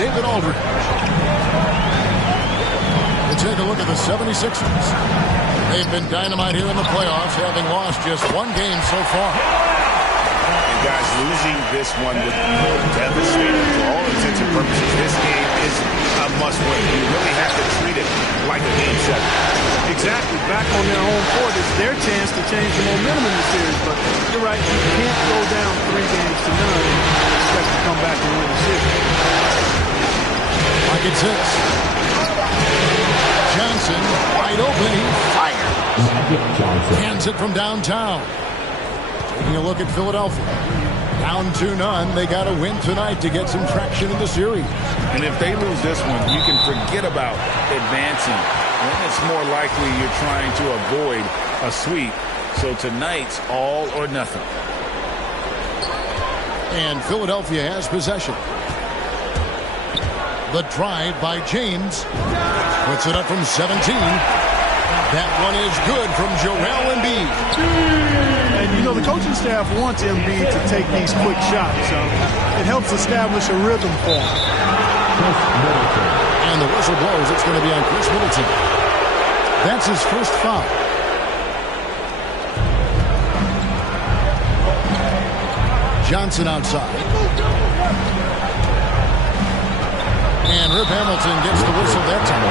David Aldridge. And take a look at the 76ers. They've been dynamite here in the playoffs, having lost just one game so far. And guys, losing this one would be devastating. For all intents and purposes, this game is a must-win. You really have to treat it like a Game 7. Exactly. Back on their home court, it's their chance to change the momentum in the series. But you're right, you can't go down 3 games to none and expect to come back and win the series. Like it's six. Johnson, wide open, he fires. Hands it from downtown. Taking a look at Philadelphia. Down 2-0. They got to win tonight to get some traction in the series. And if they lose this one, you can forget about advancing. Then it's more likely you're trying to avoid a sweep. So tonight's all or nothing. And Philadelphia has possession. The drive by James. Puts it up from 17. That one is good from Joel Embiid. And, you know, the coaching staff wants Embiid to take these quick shots. So it helps establish a rhythm for him. And the whistle blows. It's going to be on Chris Middleton. That's his first foul. Johnson outside. And Rip Hamilton gets the whistle that time.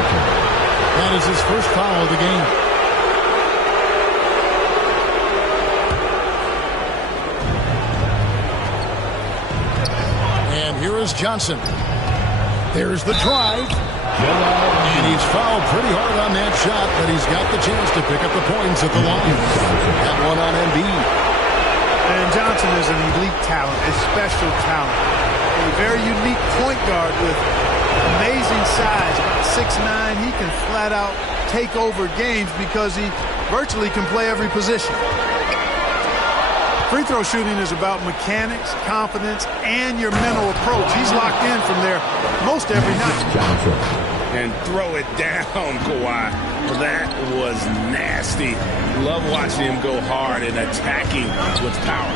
That is his first foul of the game. And here is Johnson. There's the drive. And he's fouled pretty hard on that shot, but he's got the chance to pick up the points at the line. That one on Embiid. And Johnson is an elite talent, a special talent. A very unique point guard with amazing size, about 6'9". He can flat out take over games because he virtually can play every position. Free throw shooting is about mechanics, confidence, and your mental approach. He's locked in from there most every night. And throw it down, Kawhi. That was nasty. Love watching him go hard and attacking with power.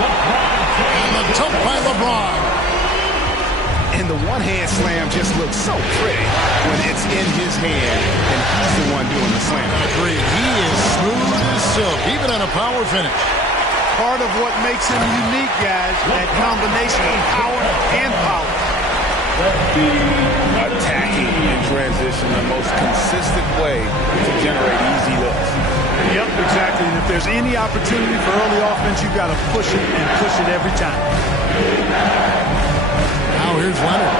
And the dunk by LeBron. And the one-hand slam just looks so pretty when it's in his hand and he's the one doing the slam. Agreed. He is smooth as silk, even on a power finish. Part of what makes him unique, guys, that combination of power and power. Attacking in transition, the most consistent way to generate easy looks. Yep, exactly. And if there's any opportunity for early offense, you've got to push it and push it every time. Now here's Leonard.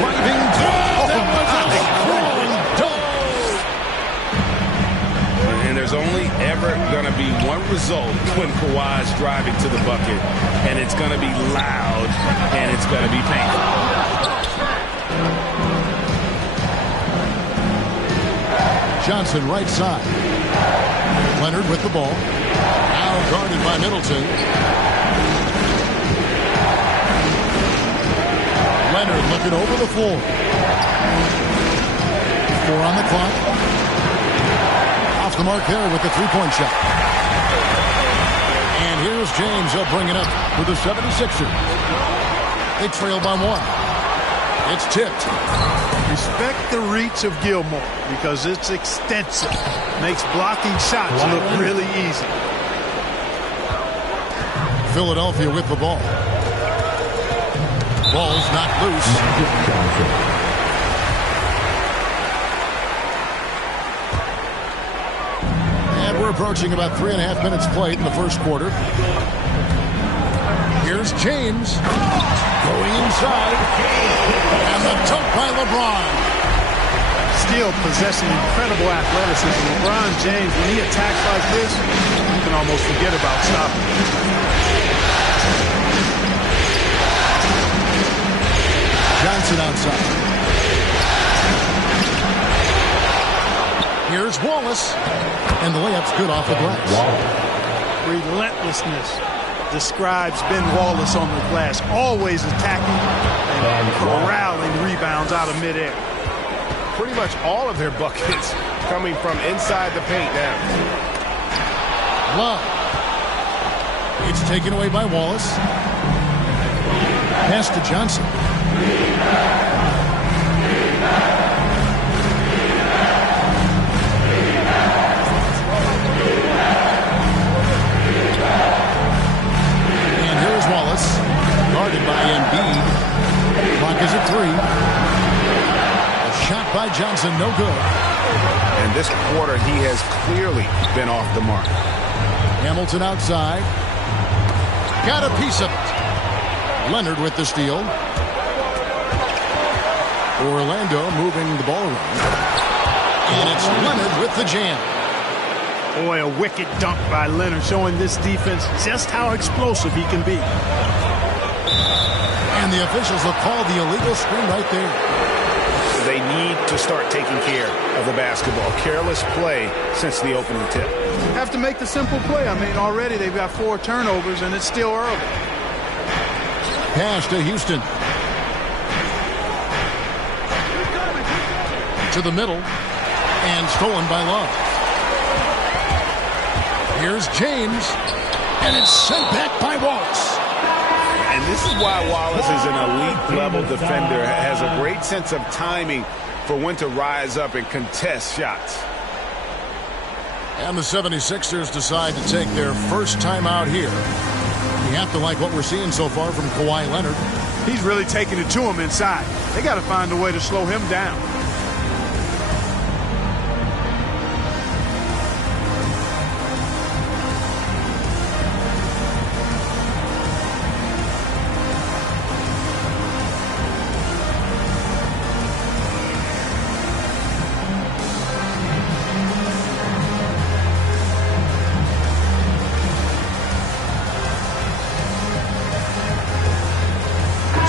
Driving down. That was a crawling dunk. And there's only ever going to be one result when Kawhi's driving to the bucket, and it's going to be loud, and it's going to be painful. Johnson right side. Leonard with the ball. Now guarded by Middleton. Leonard looking over the floor. 4 on the clock. Off the mark there with the three-point shot. And here's James. He'll bring it up for the 76ers. They trail by 1. It's tipped. Respect the reach of Gilmore because it's extensive. Makes blocking shots look really easy. Philadelphia with the ball. Ball's knocked loose. And we're approaching about 3.5 minutes played in the first quarter. Here's James going inside. And the dunk by LeBron. Still possessing incredible athleticism. LeBron James, when he attacks like this, you can almost forget about stopping him. Johnson outside. Here's Wallace. And the layup's good off the glass. Relentlessness describes Ben Wallace on the glass. Always attacking and corralling rebounds out of midair. Pretty much all of their buckets coming from inside the paint now. Love. It's taken away by Wallace. Pass to Johnson. And here's Wallace, guarded by Embiid. Clock is at 3. A shot by Johnson, no good. And this quarter, he has clearly been off the mark. Hamilton outside. Got a piece of it. Leonard with the steal. Orlando moving the ball around. And it's Leonard with the jam. Boy, a wicked dunk by Leonard, showing this defense just how explosive he can be. And the officials will call the illegal screen right there. They need to start taking care of the basketball. Careless play since the opening tip. Have to make the simple play. I mean, already they've got 4 turnovers, and it's still early. Pass to Houston. To the middle. And stolen by Love. Here's James. And it's sent back by Wallace. And this is why Wallace is an elite-level defender. Has a great sense of timing for when to rise up and contest shots. And the 76ers decide to take their first time out here. You have to like what we're seeing so far from Kawhi Leonard. He's really taking it to him inside. They got to find a way to slow him down.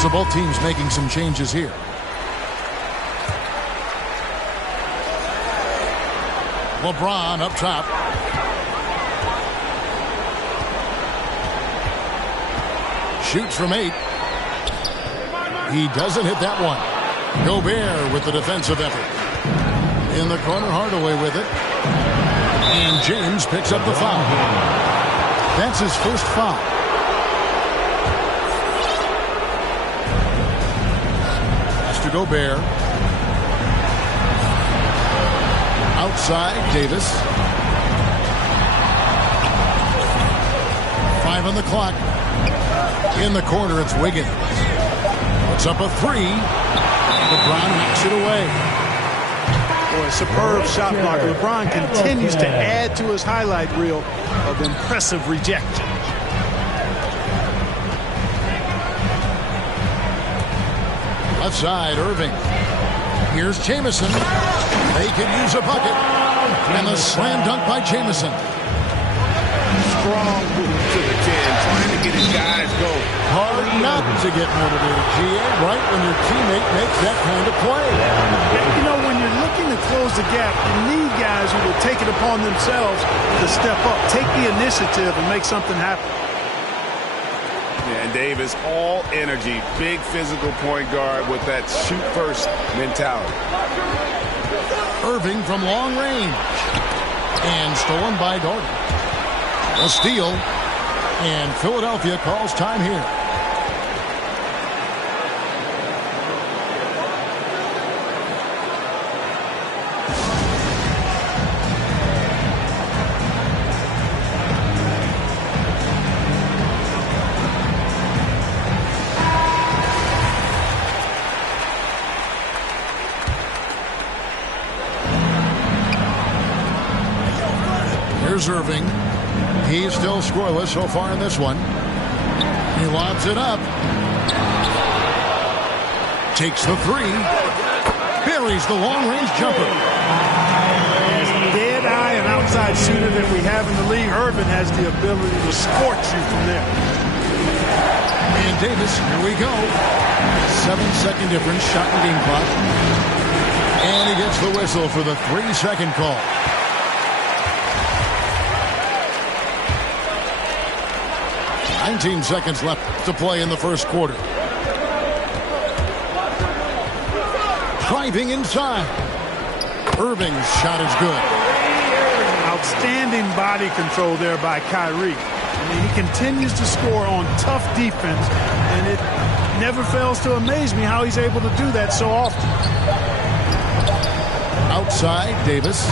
So both teams making some changes here. LeBron up top. Shoots from 8. He doesn't hit that one. Gobert with the defensive effort. In the corner, Hardaway with it. And James picks up the foul. That's his first foul. To Gobert. Outside, Davis. 5 on the clock. In the corner, it's Wiggins. Puts up a 3. LeBron knocks it away. Boy, superb shot block. LeBron continues to add to his highlight reel of impressive rejection. Left side, Irving. Here's Jamison. They could use a bucket. And the slam dunk by Jamison. Strong move to the 10, trying to get his guys going. Hard not to get motivated, GA, right when your teammate makes that kind of play. You know, when you're looking to close the gap, you need guys who will take it upon themselves to step up, take the initiative, and make something happen. And Davis, all energy, big physical point guard with that shoot-first mentality. Irving from long range. And stolen by Gordon. A steal. And Philadelphia calls time here. Here's Irving. He's still scoreless so far in this one. He lobs it up. Takes the 3. Buries the long-range jumper. As a dead-eye and outside shooter that we have in the league, Irving has the ability to scorch you from there. And Davis, here we go. 7-second difference, shot and game clock. And he gets the whistle for the 3-second call. 19 seconds left to play in the first quarter. Driving inside. Irving's shot is good. Outstanding body control there by Kyrie. I mean, he continues to score on tough defense, and it Never fails to amaze me how he's able to do that so often. Outside, Davis.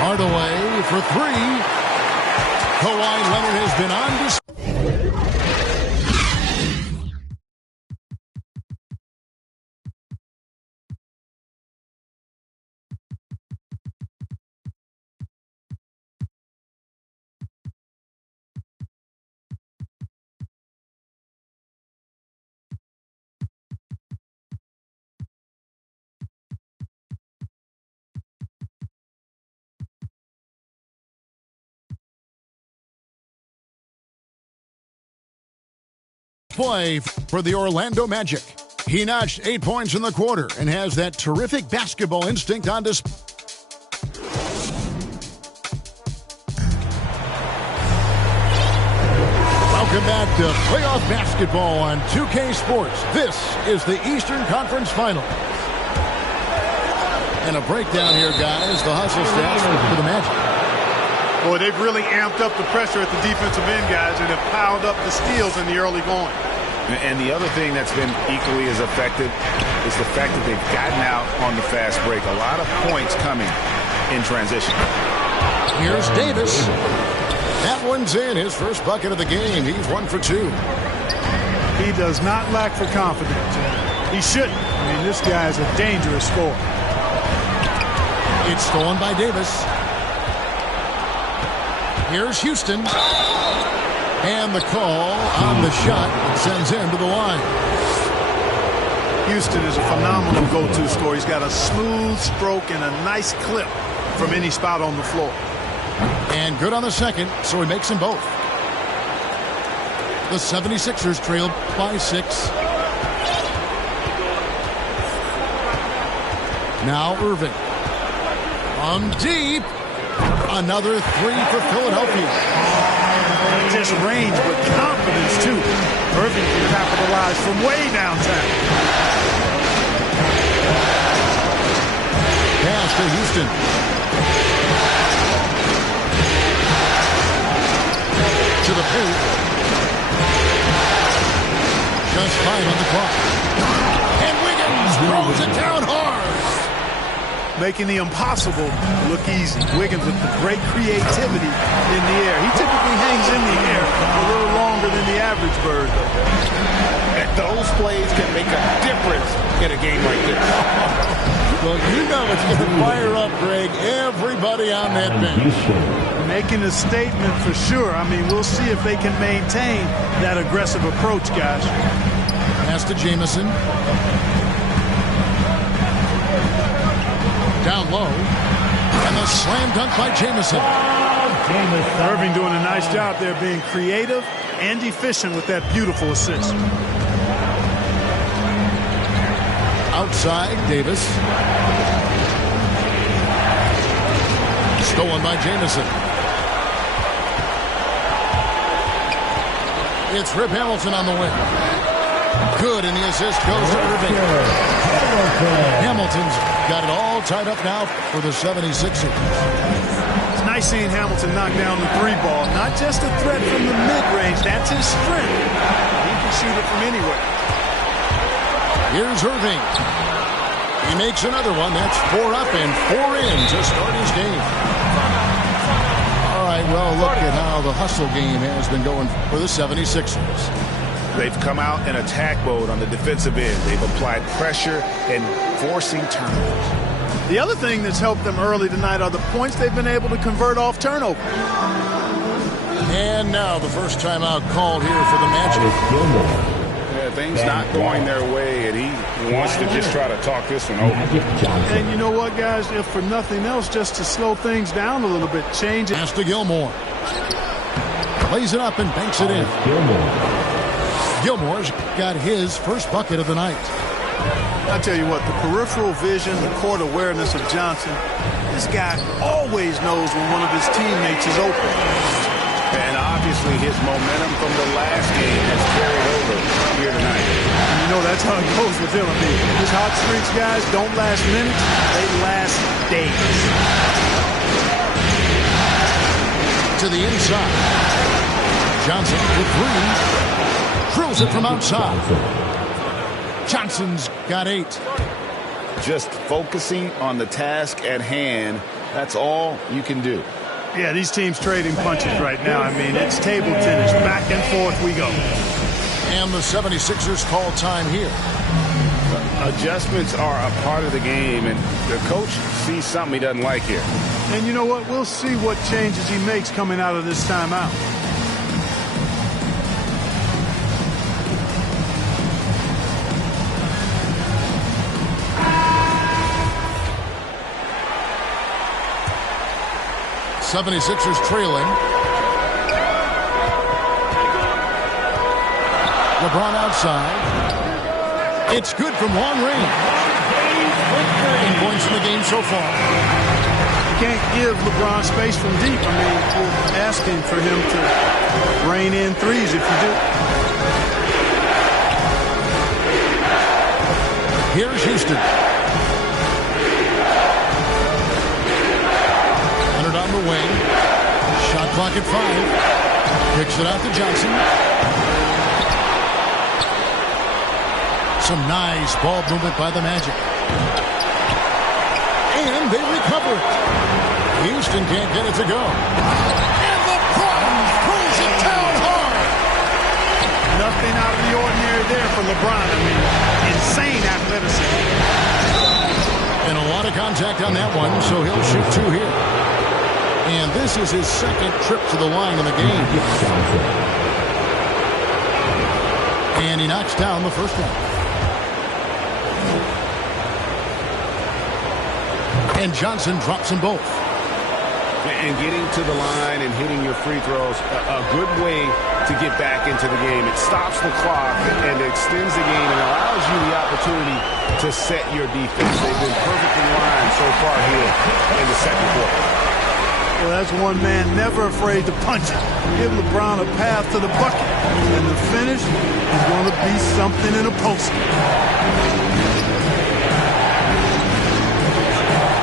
Hardaway for three. Kawhi Leonard has been on display. Play for the Orlando Magic. He notched 8 points in the quarter and has that terrific basketball instinct on display. Welcome back to playoff basketball on 2K Sports. This is the Eastern Conference Final. And a breakdown here, guys. The hustle stats for the Magic. Boy, they've really amped up the pressure at the defensive end, guys, and have piled up the steals in the early going. And the other thing that's been equally as effective is the fact that they've gotten out on the fast break. A lot of points coming in transition. Here's Davis. That one's in. His first bucket of the game. He's 1 for 2. He does not lack for confidence. He shouldn't. I mean, this guy's a dangerous scorer. It's stolen by Davis. Here's Houston. And the call on the shot sends him to the line. Houston is a phenomenal go-to scorer. He's got a smooth stroke and a nice clip from any spot on the floor. And good on the second, so he makes them both. The 76ers trailed by 6. Now Irving. From deep. Another 3 for Philadelphia. Just range, but confidence, too. Irving can capitalize from way downtown. Pass to Houston. To the paint. Just 5 on the clock. And Wiggins throws it down hard. Making the impossible look easy. Wiggins with the great creativity in the air. He typically hangs in the air a little longer than the average bird. And those plays can make a difference in a game like this. Well, you know it's going to fire up, Greg, everybody on that bench. Making a statement for sure. I mean, we'll see if they can maintain that aggressive approach, guys. Pass to Jamison. Down low. And the slam dunk by Jamison. Irving doing a nice job there being creative and efficient with that beautiful assist. Outside, Davis. Stolen by Jamison. It's Rip Hamilton on the wing. Good, and the assist goes to Irving. Hamilton's got it all tied up now for the 76ers. It's nice seeing Hamilton knock down the 3 ball. Not just a threat from the mid-range. That's his strength. He can shoot it from anywhere. Here's Irving. He makes another one. That's 4 up and 4 in to start his game. All right, well, look at how the hustle game has been going for the 76ers. They've come out in attack mode on the defensive end. They've applied pressure and forcing turnovers. The other thing that's helped them early tonight are the points they've been able to convert off turnover. And now the first timeout called here for the Magic. Yeah, things not going their way, and he wants to just try to talk this one over. And you know what, guys? If for nothing else, just to slow things down a little bit, change it. Pass to Gilmore. Plays it up and banks it in. Gilmore's got his first bucket of the night. I tell you what, the peripheral vision, the court awareness of Johnson, this guy always knows when one of his teammates is open. And obviously his momentum from the last game has carried over here tonight. And you know that's how it goes with him. I mean, his hot streaks, guys, don't last minutes, they last days. To the inside. Johnson with 3. Drills it from outside. Johnson's got 8. Just focusing on the task at hand, that's all you can do. Yeah, these teams trading punches right now. I mean, it's table tennis. Back and forth we go. And the 76ers call time here. Adjustments are a part of the game, and the coach sees something he doesn't like here. And you know what? We'll see what changes he makes coming out of this timeout. '76ers trailing. LeBron outside. It's good from long range. 8 points in the game so far. Can't give LeBron space from deep. I mean, we're asking for him to rein in threes if you do. Here's Houston. Leonard on the wing. Shot clock at 5. Kicks it out to Johnson. Some nice ball movement by the Magic. And they recover it. Houston can't get it to go. And LeBron pulls it down hard. Nothing out of the ordinary there for LeBron. I mean, insane athleticism. And a lot of contact on that one, so he'll shoot 2 here. And this is his second trip to the line in the game. And he knocks down the first one. And Johnson drops them both. And getting to the line and hitting your free throws, a good way to get back into the game. It stops the clock and extends the game and allows you the opportunity to set your defense. They've been perfect in line so far here in the second quarter. Well, that's one man never afraid to punch it. Give LeBron a path to the bucket. And the finish is going to be something in a post.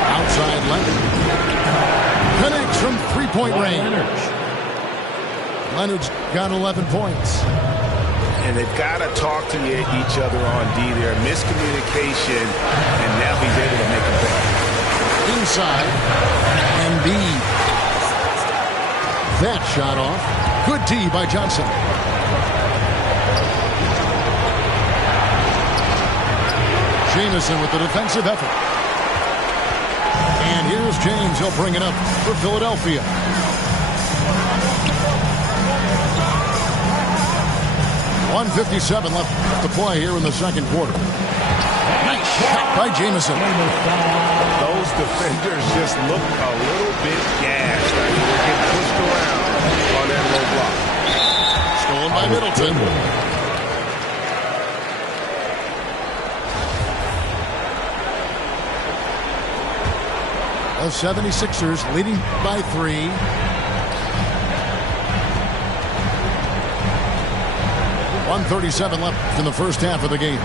Outside Leonard. Connects from three-point range. Leonard's got 11 points. And they've got to talk to each other on D there. Miscommunication, and now he's able to make a play. Inside. Embiid. That shot off. Good D by Johnson. Jamison with the defensive effort. And here's James. He'll bring it up for Philadelphia. .157 left to play here in the second quarter. Nice shot by Jamison. Those defenders just look a little bit gassed. I mean, they're getting pushed around on that low block. Stolen by Middleton. The 76ers leading by 3. .137 left in the first half of the game.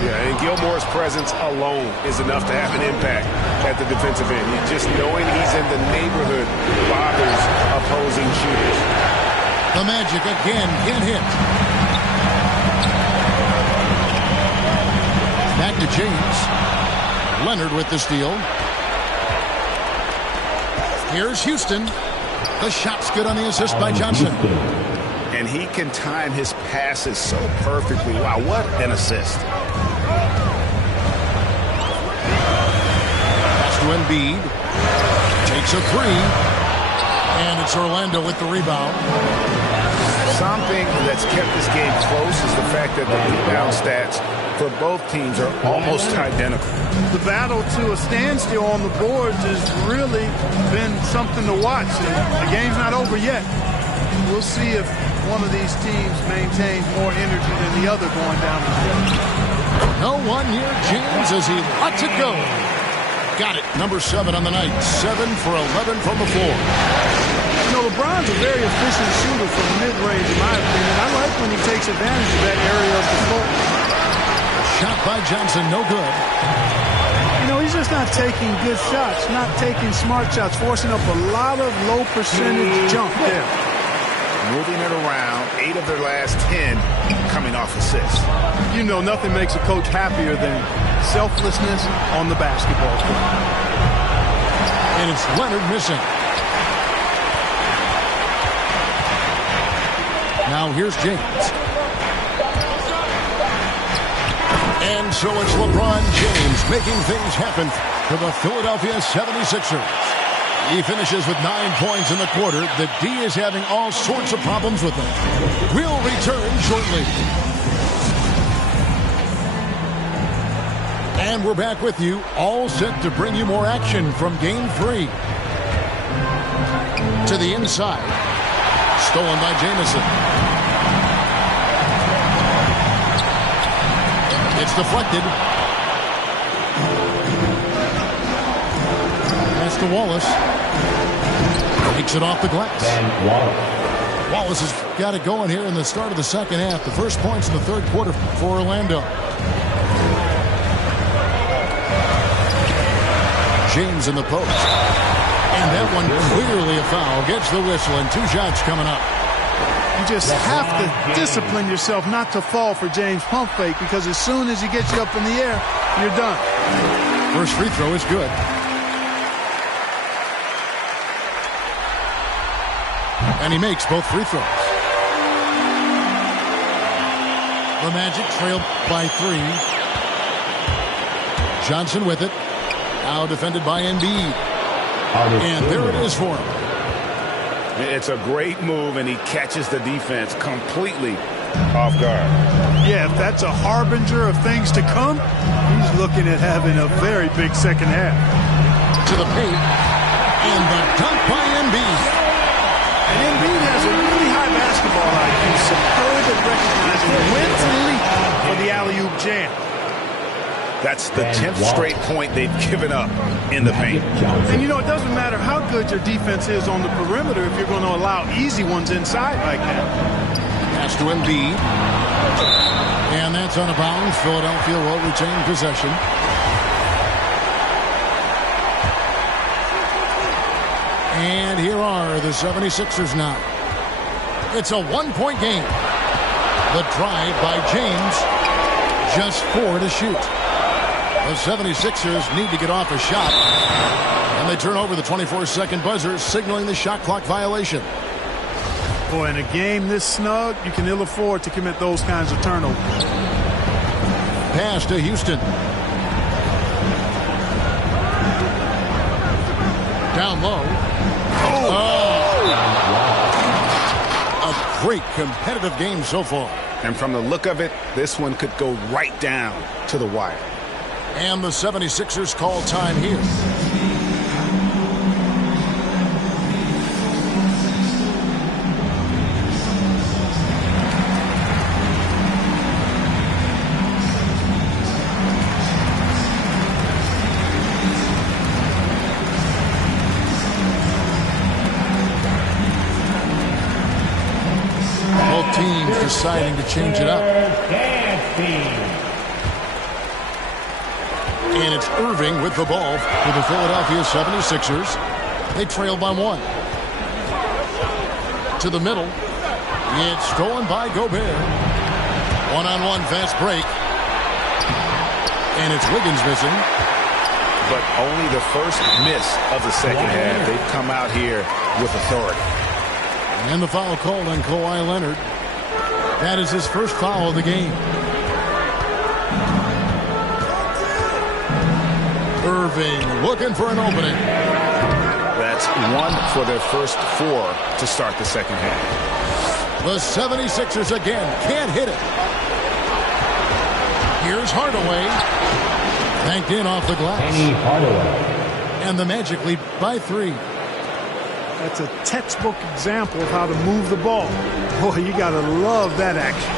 Yeah, and Gilmore's presence alone is enough to have an impact at the defensive end. Just knowing he's in the neighborhood bothers opposing shooters. The Magic again can't hit. Back to James. Leonard with the steal. Here's Houston. The shot's good on the assist by Johnson. And he can time his passes so perfectly. Wow, what an assist. Pass to Embiid. Takes a 3. And it's Orlando with the rebound. Something that's kept this game close is the fact that the rebound stats for both teams are almost identical. The battle to a standstill on the boards has really been something to watch. The game's not over yet. We'll see if one of these teams maintains more energy than the other going down the stretch. No one near James as he lets it go. Got it. Number 7 on the night. 7 for 11 from the floor. You know, LeBron's a very efficient shooter from mid-range, in my opinion. I like when he takes advantage of that area of the floor. Shot by Johnson, no good. You know, he's just not taking good shots, not taking smart shots, forcing up a lot of low percentage jump there. moving it around. 8 of their last 10 coming off assists. You know, nothing makes a coach happier than selflessness on the basketball court. And it's Leonard missing. Now here's James. And so it's LeBron James making things happen for the Philadelphia 76ers. He finishes with 9 points in the quarter. The D is having all sorts of problems with him. We'll return shortly. And we're back with you, all set to bring you more action from Game 3. To the inside. Stolen by Jamison. It's deflected. That's to Wallace. Takes it off the glass. Wallace has got it going here in the start of the second half. The first points in the third quarter for Orlando. James in the post. And that one clearly a foul. Gets the whistle and 2 shots coming up. You just have to discipline yourself not to fall for James' pump fake, because as soon as he gets you up in the air, you're done. First free throw is good. And he makes both free throws. The Magic trail by 3. Johnson with it. Now defended by Embiid. And there it is for him. It's a great move, and he catches the defense completely off guard. Yeah, if that's a harbinger of things to come, he's looking at having a very big second half. To the paint. And the dunk by Embiid. And Embiid has a really high basketball IQ, superb at recognizing when to leap for the alley-oop jam. That's the 10th straight point they've given up in the paint. And you know, it doesn't matter how good your defense is on the perimeter if you're going to allow easy ones inside like that. Pass to Embiid. And that's out of bounds. Philadelphia will retain possession. And here are the 76ers now. It's a 1-point game. The drive by James. Just 4 to shoot. The 76ers need to get off a shot. And they turn over the 24-second buzzer, signaling the shot clock violation. Boy, in a game this snug, you can ill afford to commit those kinds of turnovers. Pass to Houston. Down low. A great competitive game so far. And from the look of it, this one could go right down to the wire. And the 76ers call time here. Both teams deciding to change it up. And it's Irving with the ball for the Philadelphia 76ers. They trail by 1. To the middle. It's stolen by Gobert. One-on-one fast break. And it's Wiggins missing. But only the first miss of the second half. They've come out here with authority. And the foul called on Kawhi Leonard. That is his first foul of the game. Irving looking for an opening. That's 1 for their first 4 to start the second half. The 76ers again can't hit it. Here's Hardaway. Banked in off the glass. And the Magic lead by 3. That's a textbook example of how to move the ball. Boy, you got to love that action.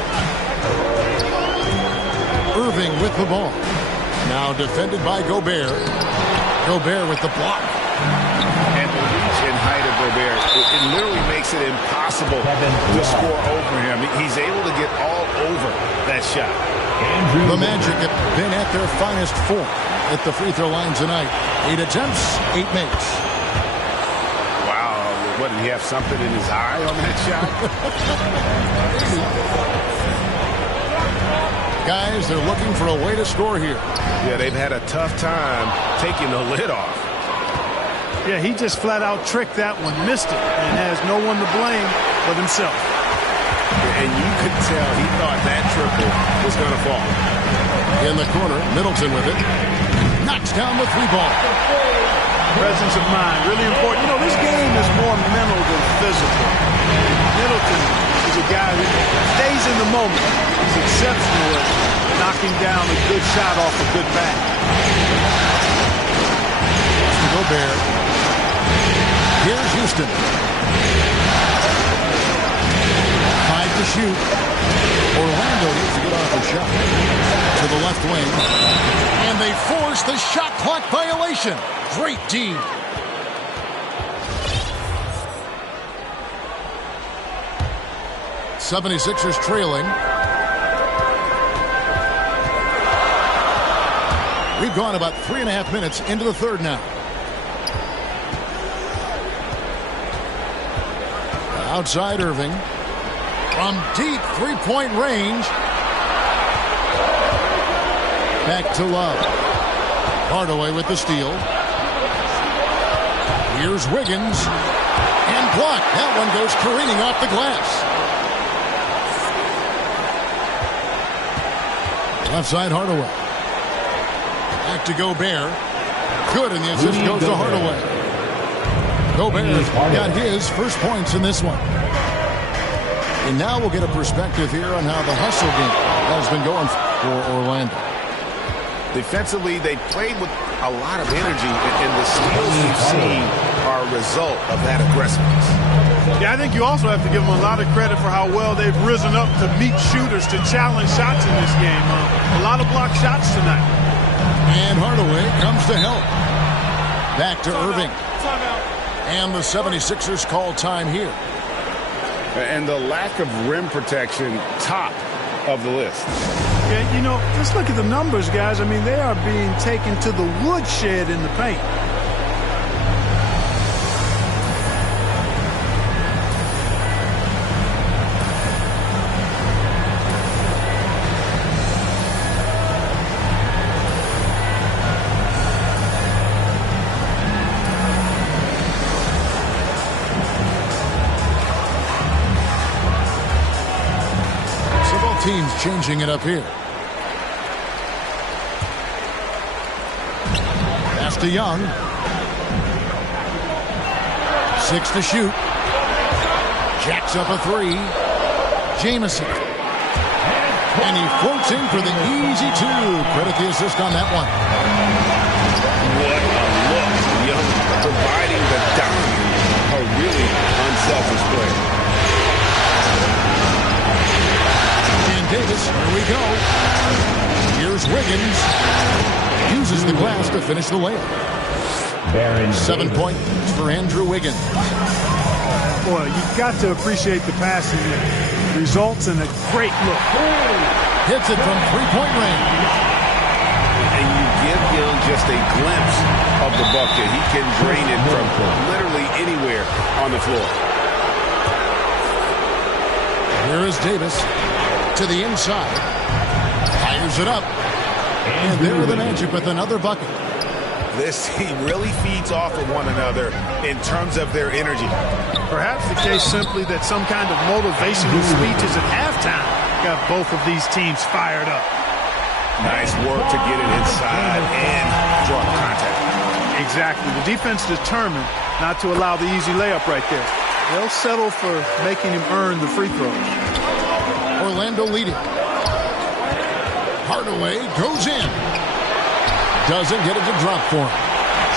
Irving with the ball. Now defended by Gobert. Gobert with the block. And the reach and height of Gobert, it literally makes it impossible to score over him. He's able to get all over that shot. The Magic have been at their finest form at the free throw line tonight. 8 attempts, 8 makes. Wow, what Did he have something in his eye on that shot? Guys, they're looking for a way to score here. Yeah, they've had a tough time taking the lid off. Yeah, he just flat out tricked that one, missed it, and has no one to blame but himself. And you could tell he thought that triple was going to fall. In the corner, Middleton with it. Knocks down the three ball. Presence of mind, really important. You know, this game is more mental than physical. Middleton is a guy who stays in the moment. He's exceptional at knocking down a good shot off a good bat. Gobert. Here's Houston. 5 to shoot. Orlando needs to get off a shot. To the left wing. And they force the shot clock violation. Great D. '76ers trailing. We've gone about 3.5 minutes into the third now. Outside Irving. From deep three-point range. Back to Love. Hardaway with the steal. Here's Wiggins. And blocked. That one goes careening off the glass. Left side Hardaway. Back to Gobert. Good, and the assist goes to Hardaway. Gobert got his first points in this one. And now we'll get a perspective here on how the hustle game has been going for Orlando. Defensively, they played with a lot of energy, and the steals we've seen are a result of that aggressiveness. Yeah, I think you also have to give them a lot of credit for how well they've risen up to meet shooters, to challenge shots in this game. A lot of blocked shots tonight. And Hardaway comes to help. Back to Irving. And the 76ers call time here. And the lack of rim protection, top of the list. Yeah, you know, just look at the numbers, guys. I mean, they are being taken to the woodshed in the paint. Teams changing it up here. Pass to Young. 6 to shoot. Jacks up a three. Jamison. And he floats in for the easy two. Credit the assist on that one. What a look. Young providing the dime. A really unselfish player. Davis, here we go. Here's Wiggins. Uses the glass to finish the layup. 7 points for Andrew Wiggins. Boy, you've got to appreciate the passing there. Results in a great look. Hits it from three-point range. And you give Young just a glimpse of the bucket. He can drain it from literally anywhere on the floor. Here is Davis. To the inside. Fires it up. And there the Magic with another bucket. This team really feeds off of one another in terms of their energy. Perhaps the case simply that some kind of motivational speeches at halftime got both of these teams fired up. Nice work to get it inside and draw the contact. Exactly. The defense determined not to allow the easy layup right there. They'll settle for making him earn the free throws. Orlando leading. Hardaway goes in. Doesn't get it to drop for him.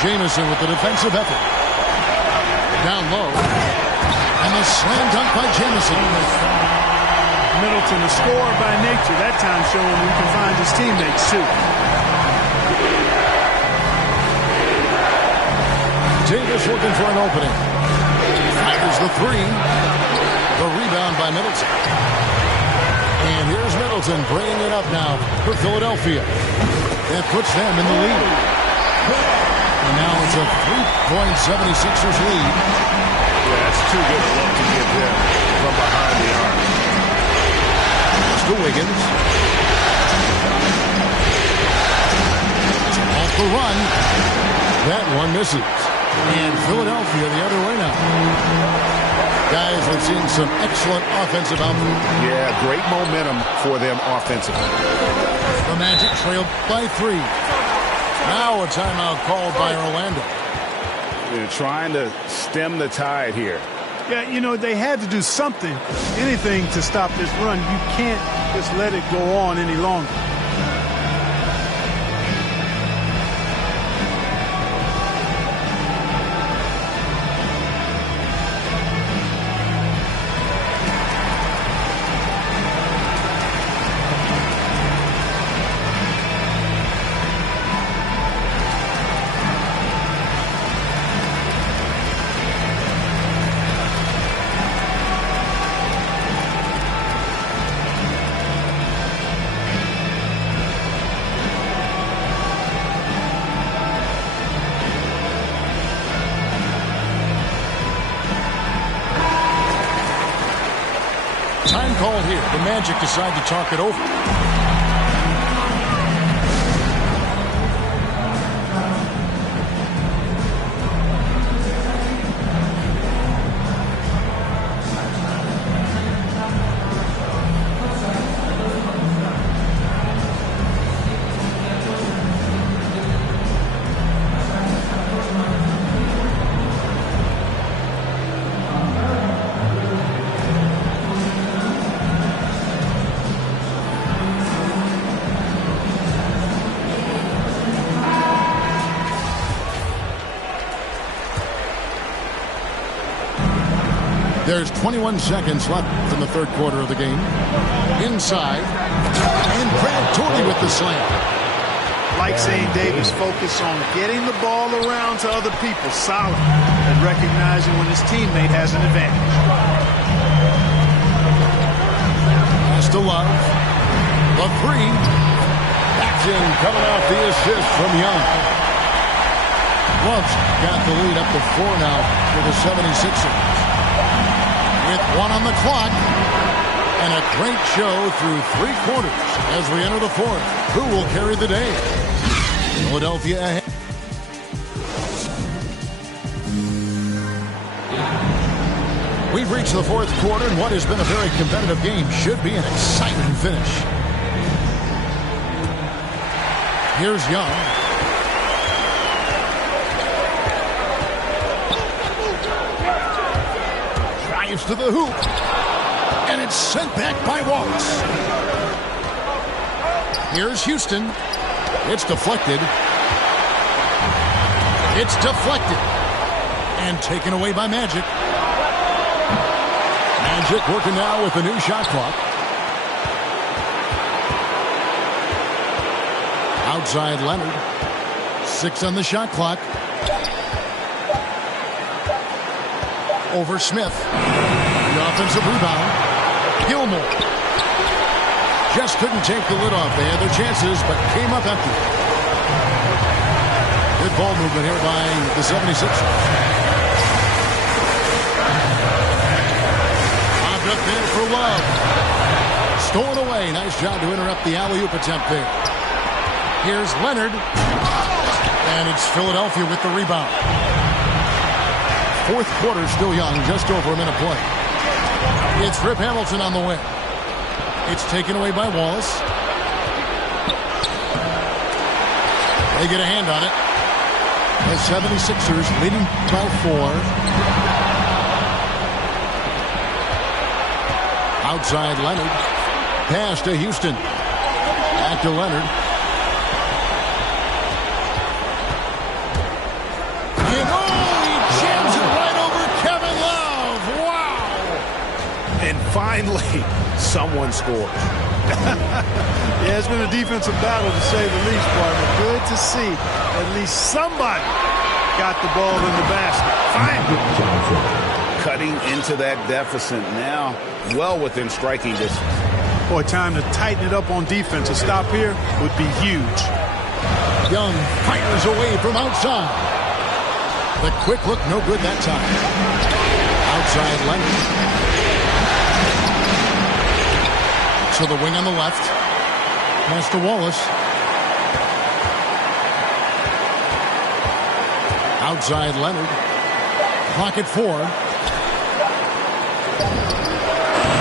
Jamison with the defensive effort. Down low. And the slam dunk by Jamison. Middleton, a scorer by nature, that time showing he can find his teammates too. Davis looking for an opening. Fires the three. The rebound by Middleton. And here's Middleton bringing it up now for Philadelphia. That puts them in the lead. And now it's a 3-point 76ers lead. Yeah, That's too good a look to give them from behind the arc. To Wiggins. Off the run. That one misses. And Philadelphia the other way now. Guys, we've seen some excellent offensive output. Yeah, great momentum for them offensively. The Magic trailed by 3. Now a timeout called by Orlando. They're trying to stem the tide here. Yeah, you know, they had to do something, anything to stop this run. You can't just let it go on any longer. Time called here. The Magic decide to talk it over. There's 21 seconds left in the third quarter of the game. Inside. And Brad Torrey with the slam. Like saying Davis, focus on getting the ball around to other people, solid, and recognizing when his teammate has an advantage. Pass to Love. The 3. That's in, coming off the assist from Young. Love's got the lead up to 4 now for the 76ers. With 1 on the clock, and a great show through 3 quarters as we enter the 4th. Who will carry the day? Philadelphia ahead. We've reached the 4th quarter, and what has been a very competitive game should be an exciting finish. Here's Young. To the hoop, and it's sent back by Wallace. Here's Houston. It's deflected. It's deflected and taken away by Magic. Magic working now with the new shot clock. Outside Leonard. 6 on the shot clock. Over Smith. The offensive rebound. Gilmore. Just couldn't take the lid off. They had their chances, but came up empty. Good ball movement here by the 76ers. Popped up there for Love. Stolen away. Nice job to interrupt the alley-oop attempt there. Here's Leonard. And it's Philadelphia with the rebound. 4th quarter still young, just over a minute play. It's Rip Hamilton on the wing. It's taken away by Wallace. They get a hand on it. The 76ers leading by 4. Outside Leonard. Pass to Houston. Back to Leonard. Finally, someone scored. Yeah, it's been a defensive battle to say the least, partner. Good to see at least somebody got the ball in the basket. Finally. Cutting into that deficit now, well within striking distance. Boy, time to tighten it up on defense. A stop here would be huge. Young fires away from outside. The quick look, no good that time. Outside Leonard. To the wing on the left. Pass to Wallace. Outside Leonard. Clock at 4.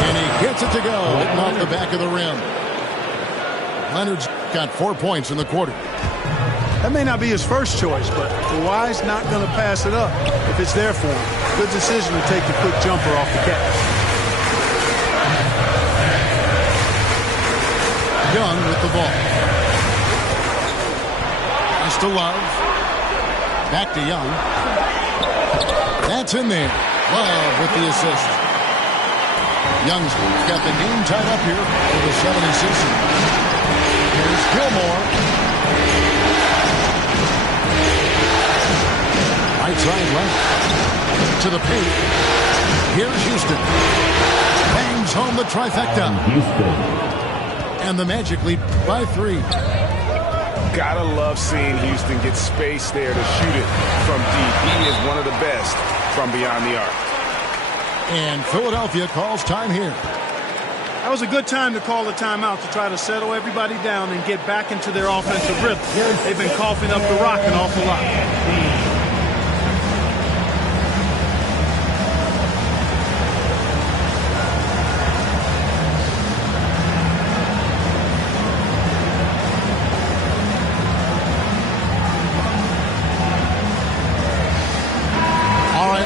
And he gets it to go. Hitting off the back of the rim. Leonard's got 4 points in the quarter. That may not be his first choice, but Kawhi's not going to pass it up if it's there for him. Good decision to take the quick jumper off the catch. Young with the ball. Pass to Love. Back to Young. That's in there. Love with the assist. Young's got the game tied up here with a 76. Here's Gilmore. Right side left. To the paint. Here's Houston. Bangs home the trifecta. And the Magic lead by 3. Gotta love seeing Houston get space there to shoot it from deep. He is one of the best from beyond the arc. And Philadelphia calls time here. That was a good time to call a timeout to try to settle everybody down and get back into their offensive rhythm. They've been coughing up the rock an awful lot.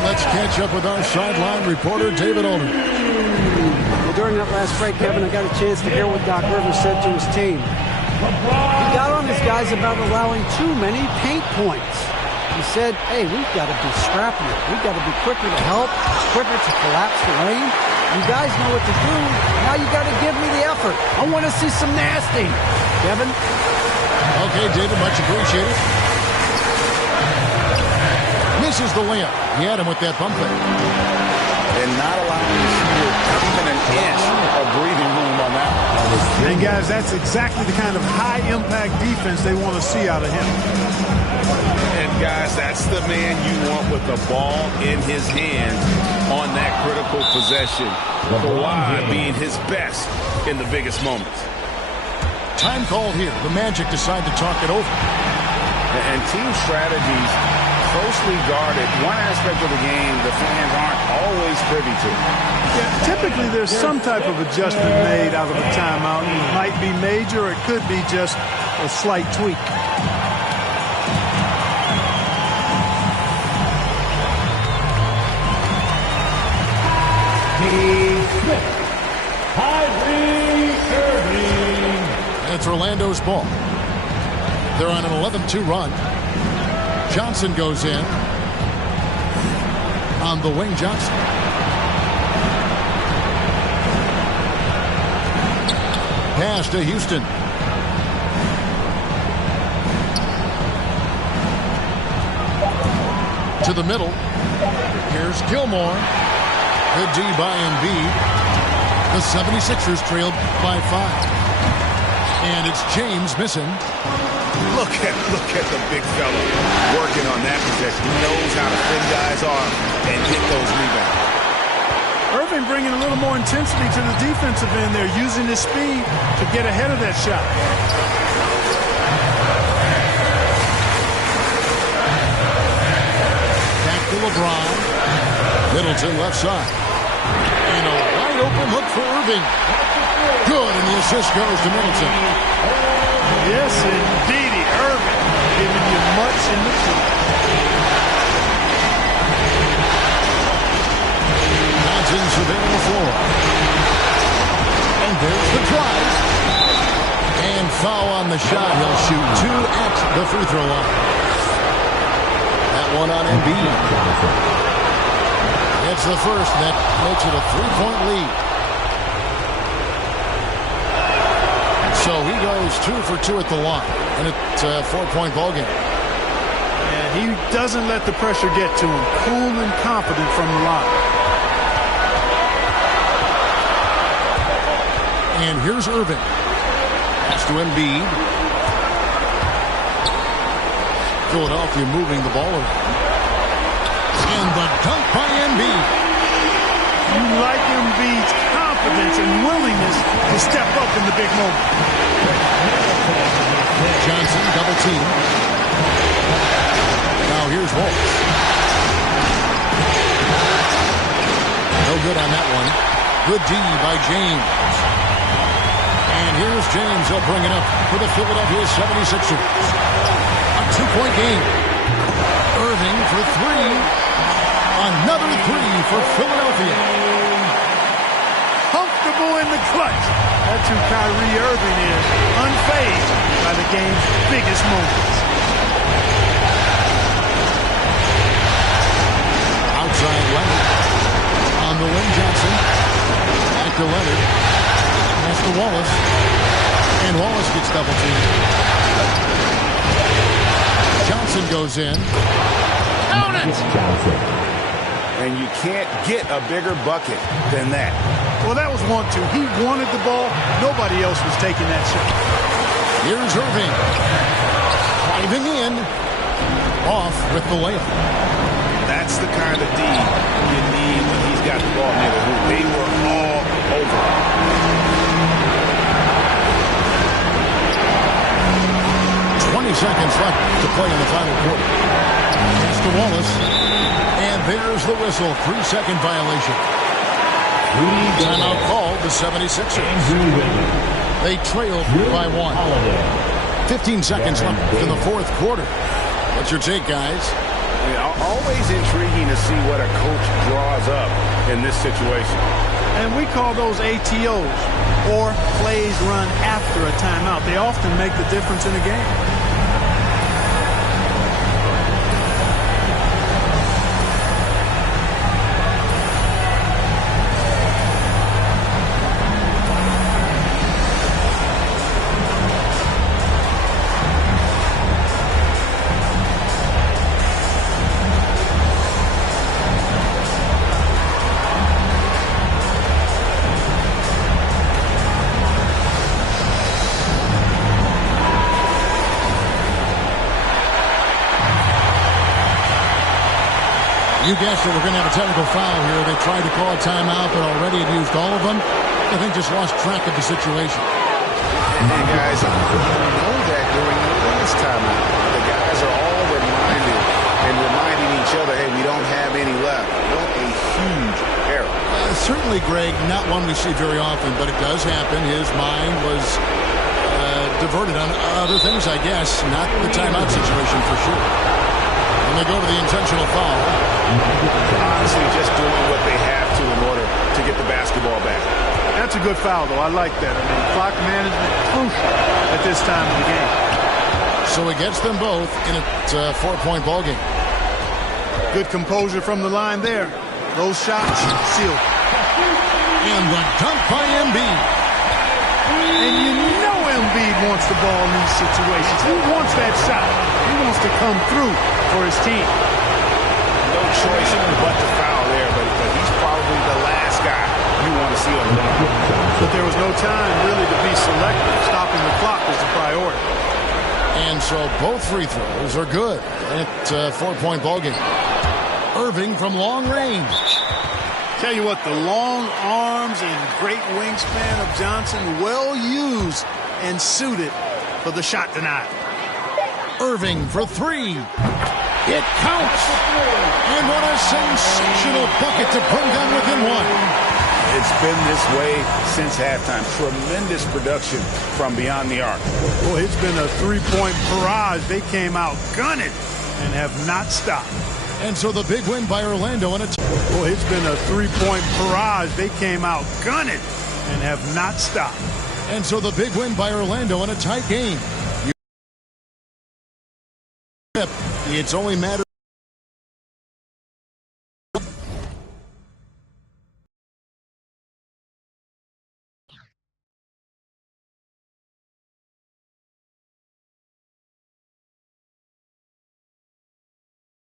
Let's catch up with our sideline reporter, David Older. Well, during that last break, Kevin, I got a chance to hear what Doc Rivers said to his team. He got on his guys about allowing too many paint points. He said, hey, we've got to be scrappier. We've got to be quicker to help, quicker to collapse the lane. You guys know what to do. Now you got to give me the effort. I want to see some nasty. Kevin? Okay, David, much appreciated. Misses the layup. He had him with that bump fake. And not allowing the shooter even an inch of breathing room on that one. And guys, that's exactly the kind of high-impact defense they want to see out of him. And guys, that's the man you want with the ball in his hands on that critical possession. Kawhi being his best in the biggest moments. Time called here. The Magic decide to talk it over. And team strategies closely guarded. One aspect of the game the fans aren't always privy to. Yeah, typically there's some type of adjustment made out of a timeout. It might be major, or it could be just a slight tweak. It's Orlando's ball. They're on an 11-2 run. Johnson goes in. On the wing, Johnson. Pass to Houston. To the middle. Here's Gilmore. Good D by Embiid. The 76ers trailed by 5. And it's James missing. Look at the big fella working on that possession. He knows how to thin guys off and get those rebounds. Irving bringing a little more intensity to the defensive end there, using his speed to get ahead of that shot. Back to LeBron. Middleton left side. And a wide open look for Irving. Good, and the assist goes to Middleton. Yes, indeed, Irving giving you much in the field. Johnson surveying the floor. And there's the drive. And foul on the shot. He'll shoot 2 at the free throw line. That one on Embiid. It's the first. That makes it a 3-point lead. So he goes 2 for 2 at the line, and it's a 4-point ball game. And he doesn't let the pressure get to him. Cool and confident from the line. And here's Irving. Pass to Embiid. Philadelphia moving the ball around. And the dunk by Embiid. You like Embiid's confidence and willingness to step up in the big moment. Johnson double team. Now here's Wallace. No good on that one. Good D by James. And here's James. He'll bring it up for the Philadelphia 76ers. A 2-point game. Irving for three. Another three for Philadelphia. Comfortable in the clutch. That's who Kyrie Irving is. Unfazed by the game's biggest moments. Outside Leonard. On the wing, Johnson. Back to Leonard. Pass to Wallace. And Wallace gets double teamed. Johnson goes in. Count it! And you can't get a bigger bucket than that. Well, that was 1-2. He wanted the ball. Nobody else was taking that shot. Here's Irving. Driving in. Off with the layup. That's the kind of D you need when he's got the ball near the hoop. They were all over. 20 seconds left to play in the final quarter. Pass to Wallace. And there's the whistle. 3-second violation. Timeout called the 76ers. They trailed by 1. 15 seconds left in the fourth quarter. What's your take, guys? Always intriguing to see what a coach draws up in this situation. And we call those ATOs, or plays run after a timeout. They often make the difference in a game. You guessed it, we're going to have a technical foul here. They tried to call a timeout, but already had used all of them. I think just lost track of the situation. Hey, guys, you know that during the last timeout, the guys are all reminding each other, hey, we don't have any left. What a huge error. Certainly, Greg, not one we see very often, but it does happen. His mind was diverted on other things, I guess, not the timeout situation for sure. And they go to the intentional foul. Honestly, just doing what they have to in order to get the basketball back. That's a good foul, though. I like that. I mean, clock management crucial at this time of the game. So it gets them both in a 4-point ball game. Good composure from the line there. Those shots sealed. And the dunk by Embiid. And you know Embiid wants the ball in these situations. He wants that shot. He wants to come through for his team. No choice but to foul there, but he's probably the last guy you want to see on the line. But there was no time really to be selective. Stopping the clock was the priority. And so both free throws are good. It's a 4-point ball game. Irving from long range. Tell you what, the long arms and great wingspan of Johnson well used and suited for the shot tonight. Irving for three. It counts. And what a sensational bucket to bring them within one. It's been this way since halftime. Tremendous production from beyond the arc. Well, it's been a three-point barrage. They came out gunning and have not stopped. And so the big win by Orlando in a... Well, it's been a three-point barrage. They came out gunning and have not stopped. And so the big win by Orlando in a tight game. It's only matter